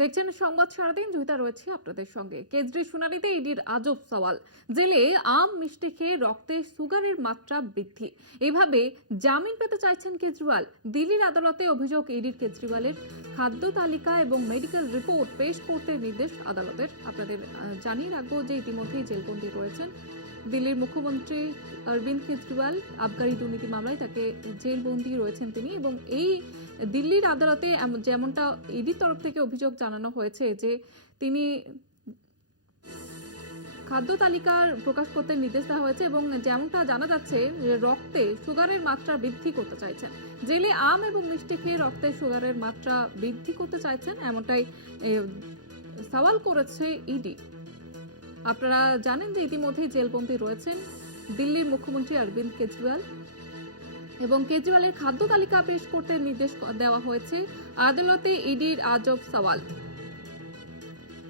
দেখছেন সংবাদ সারাদিন, জয়িতা রয়েছে আপনাদের সঙ্গে। কেজরি শুনানিতে ইডির আজব সওয়াল। জেলে আম মিষ্টি খেয়ে রক্তে সুগারের মাত্রা বৃদ্ধি, এইভাবে জামিন পেতে চাইছেন কেজরিওয়াল। দিল্লির আদালতে অভিযোগ, ইডির কেজরিওয়ালের খাদ্য তালিকা এবং মেডিকেল রিপোর্ট পেশ করতে নির্দেশ আদালতের। আপনাদের জানিয়ে রাখবো যে ইতিমধ্যেই জেলবন্দি রয়েছেন দিল্লির মুখ্যমন্ত্রী অরবিন্দ কেজরিওয়াল। আবগারি দুর্নীতি মামলায় তাকে জেলবন্দি রয়েছেন তিনি, এবং এই দিল্লির আদালতে যেমনটা ইডির তরফ থেকে অভিযোগ জানানো হয়েছে যে তিনি খাদ্য তালিকার প্রকাশ করতে নির্দেশ দেওয়া হয়েছে, এবং যেমনটা জানা যাচ্ছে রক্তে সুগারের মাত্রা বৃদ্ধি করতে চাইছেন। জেলে আম এবং মিষ্টি খেয়ে রক্তে সুগারের মাত্রা বৃদ্ধি করতে চাইছেন, এমনটাই সওয়াল করেছে ইডি। আপনারা জানেন যে ইতিমধ্যেই জেলবন্দি রয়েছেন দিল্লির মুখ্যমন্ত্রী অরবিন্দ কেজরিওয়াল, এবং কেজরিওয়ালের খাদ্য তালিকা পেশ করতে নির্দেশ দেওয়া হয়েছে আদালতে। ইডির আজব সওয়াল।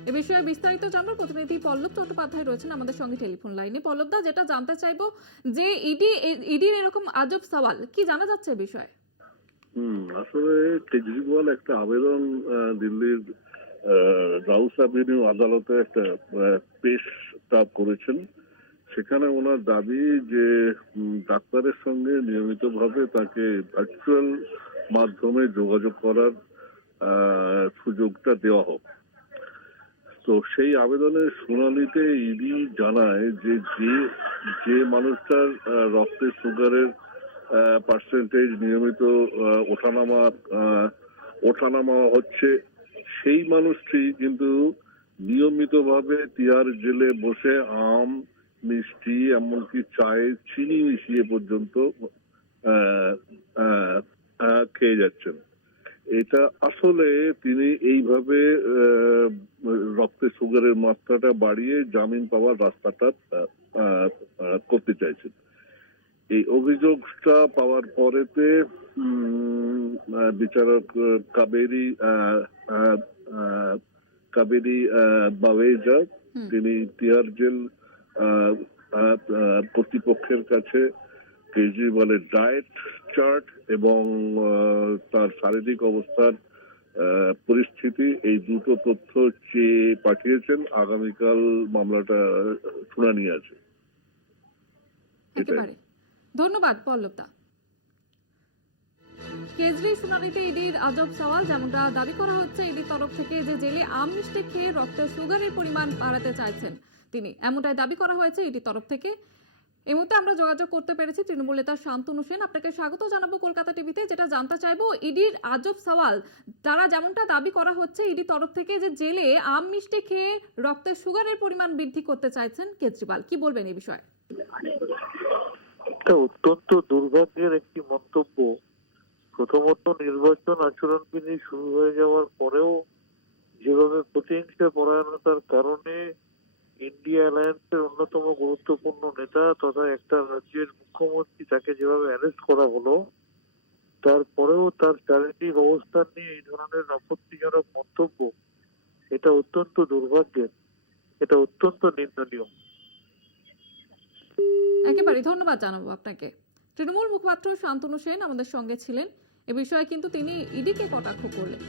এ বিষয়ে বিস্তারিত জানার প্রতিনিধি পল্লব চট্টোপাধ্যায় রয়েছেন আমাদের সঙ্গে টেলিফোন লাইনে। পল্লবদা, যেটা জানতে চাইবো যে ইডির এরকম আজব সওয়াল, কি জানা যাচ্ছে বিষয়ে? আসলে কেজরিওয়াল একটা আবেদন দিল্লির রাউস অ্যাভিনিউ আদালতে একটা পেশ করেছেন। সেখানে ওনার দাবি যে ডাক্তারের সঙ্গে নিয়মিতভাবে তাকে ভার্চুয়াল মাধ্যমে যোগাযোগ করার সুযোগটা দেওয়া হোক। তো সেই আবেদনের শুনানিতে ইডি জানায় যে যে মানুষটার রক্তে সুগারের পার্সেন্টেজ নিয়মিত ওঠানামা হচ্ছে, সেই মানুষটি কিন্তু নিয়মিতভাবে তিহার জেলে বসে আম, মিষ্টি, এমনকি চায়ে চিনি মিশিয়ে পর্যন্ত খেয়ে যাচ্ছেন। এটা আসলে তিনি এইভাবে রক্তে সুগারের মাত্রাটা বাড়িয়ে জামিন পাওয়ার রাস্তাটা করতে চাইছেন। এই অভিযোগটা পাওয়ার পরেতে বিচারক কাবেরী বাওয়েজা তিনি তিহার জেল কর্তৃপক্ষের কাছে কেজরিওয়ালের ডায়েট চার্ট এবং তার শারীরিক অবস্থার পরিস্থিতি, এই দুটো তথ্য চেয়ে পাঠিয়েছেন। আগামীকাল মামলাটা শুনানি আছে। একেবারে ধন্যবাদ পল্লবদা। কেজরি শুনানিতে ইডির আজব সওয়াল, যেমনটা দাবি করা হচ্ছে ইডির তরফ থেকে যে জেলে আম মিষ্টি খেয়ে রক্তে সুগারের পরিমাণ বাড়াতে চাইছেন তিনি, এমনটাই দাবি করা হয়েছে ইডির তরফ থেকে। এই মুহূর্তে আমরা যোগাযোগ করতে পেরেছি তৃণমূল নেতা শান্তনু সেন। আপনাকে স্বাগত জানাবো কলকাতা টিভিতে। যেটা জানতে চাইবো, ইডির আজব সওয়াল, তারা যেমনটা দাবি করা হচ্ছে ইডির তরফ থেকে যে জেলে আম মিষ্টি খেয়ে রক্তে সুগারের পরিমাণ বৃদ্ধি করতে চাইছেন কেজরিওয়াল, কি বলবেন এই বিষয়ে? এটা অত্যন্ত দুর্ভাগ্যের একটি মন্তব্য। প্রথমত, নির্বাচন আচরণ বিধি শুরু হয়ে যাওয়ার পরেও যেভাবে প্রতিহিংসা পরায়ণতার কারণে ইন্ডিয়া অ্যালায়েন্সের অন্যতম গুরুত্বপূর্ণ নেতা তথা একটা রাজ্যের মুখ্যমন্ত্রী তাকে যেভাবে অ্যারেস্ট করা হলো, তারপরেও তার শারীরিক অবস্থান নিয়ে এই ধরনের আপত্তিজনক মন্তব্য, এটা অত্যন্ত দুর্ভাগ্যের, এটা অত্যন্ত নিন্দনীয়। একেবারে ধন্যবাদ জানাবো আপনাকে। তৃণমূল মুখপাত্র শান্তনু সেন আমাদের সঙ্গে ছিলেন। এ বিষয়ে কিন্তু তিনি ইডিকে কটাক্ষ করলেন।